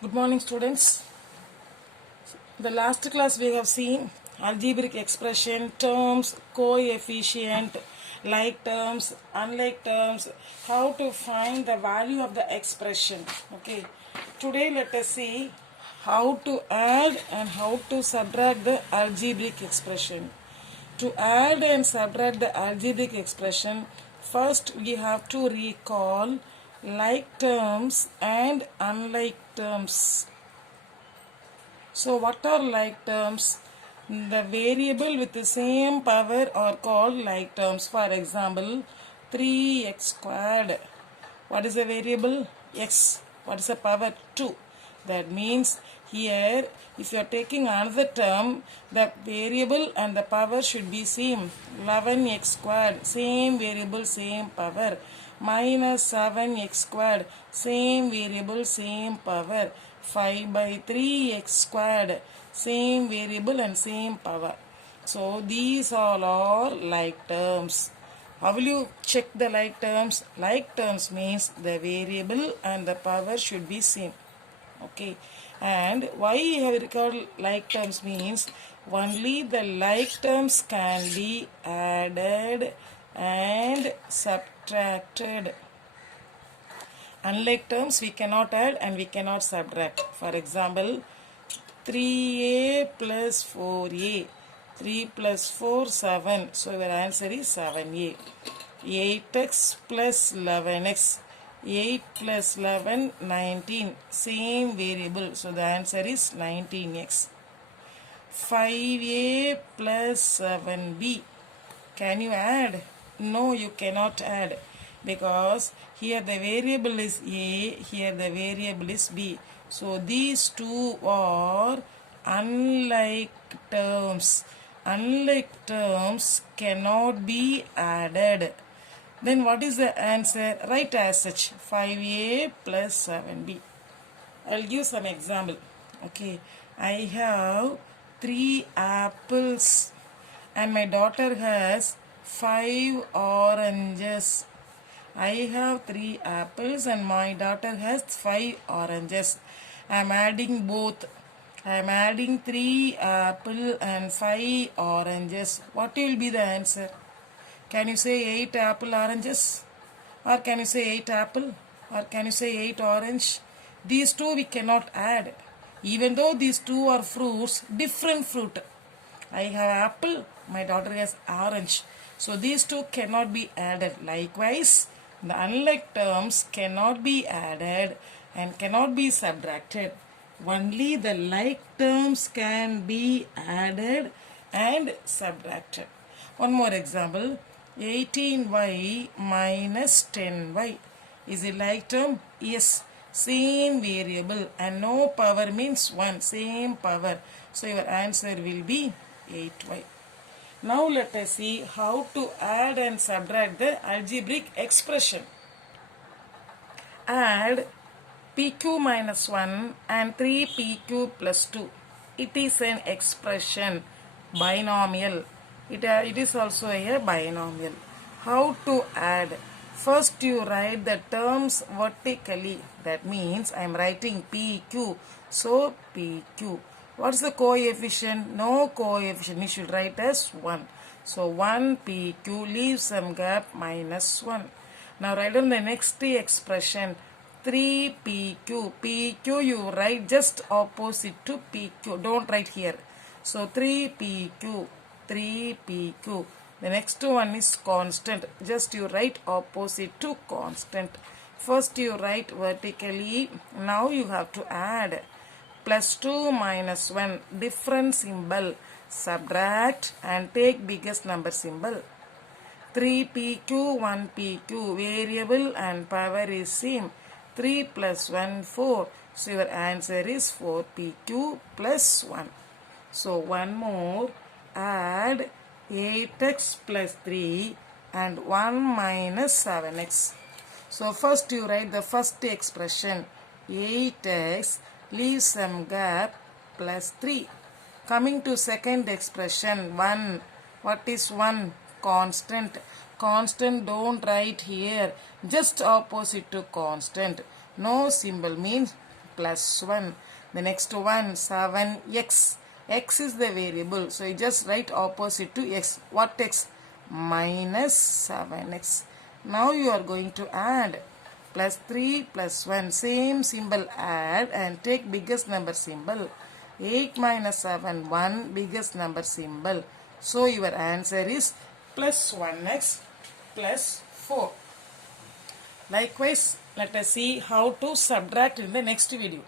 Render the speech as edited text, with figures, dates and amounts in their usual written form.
Good morning, students. The last class we have seen algebraic expression, terms, coefficient, like terms, unlike terms, how to find the value of the expression. Okay. Today let us see how to add and how to subtract the algebraic expression. To add and subtract the algebraic expression, first we have to recall like terms and unlike terms. So what are like terms? The variable with the same power are called like terms. For example, 3x squared. What is the variable? X. What is the power? 2. That means here if you are taking another term, the variable and the power should be same. 11x squared, same variable, same power. Minus 7x squared, same variable, same power. 5 by 3x squared, same variable and same power. So these all are like terms. How will you check the like terms? Like terms means the variable and the power should be same. Okay. And why I have recorded like terms means only the like terms can be added and subtracted. Unlike terms we cannot add and we cannot subtract. For example, 3a plus 4a. 3 plus 4, 7. So your answer is 7a. 8x plus 11x. 8 plus 11, 19. Same variable. So the answer is 19x. 5a plus 7b. Can you add? No, you cannot add. Because here the variable is a, here the variable is b. So these two are unlike terms. Unlike terms cannot be added. Then what is the answer? Write as such, 5a plus 7b. I'll give some example. Okay, I have 3 apples and my daughter has 5 oranges. I have 3 apples and my daughter has 5 oranges. I am adding both. I am adding 3 apple and 5 oranges. What will be the answer? Can you say 8 apple oranges? Or can you say 8 apple? Or can you say 8 orange? These two we cannot add. Even though these two are fruits, different fruit. I have apple, my daughter has orange. So these two cannot be added. Likewise, the unlike terms cannot be added and cannot be subtracted. Only the like terms can be added and subtracted. One more example. 18y minus 10y. Is it like term? Yes. Same variable and no power means 1. Same power. So your answer will be 8y. Now let us see how to add and subtract the algebraic expression. Add pq minus 1 and 3pq plus 2. It is an expression, binomial. It is also a binomial. How to add? First you write the terms vertically. That means I am writing pq. So pq. What's the coefficient? No coefficient. You should write as 1. So 1 pq, leave some gap, minus 1. Now write down the next expression. 3 pq. Pq you write just opposite to pq. Don't write here. So 3 pq. 3 pq. The next one is constant. Just you write opposite to constant. First you write vertically. Now you have to add. Plus 2 minus 1. Different symbol. Subtract and take biggest number symbol. 3pq, 1pq. Variable and power is same. 3 plus 1, 4. So your answer is 4pq plus 1. So one more. Add 8x plus 3 and 1 minus 7x. So first you write the first expression. 8x, leave some gap, plus 3. Coming to second expression, 1. What is 1? Constant. Constant don't write here. Just opposite to constant. No symbol means plus 1. The next one, 7x. X is the variable. So you just write opposite to x. What x? Minus 7x. Now you are going to add. Plus 3 plus 1. Same symbol, add and take biggest number symbol. 8 minus 7, 1, biggest number symbol. So your answer is plus 1x plus 4. Likewise, let us see how to subtract in the next video.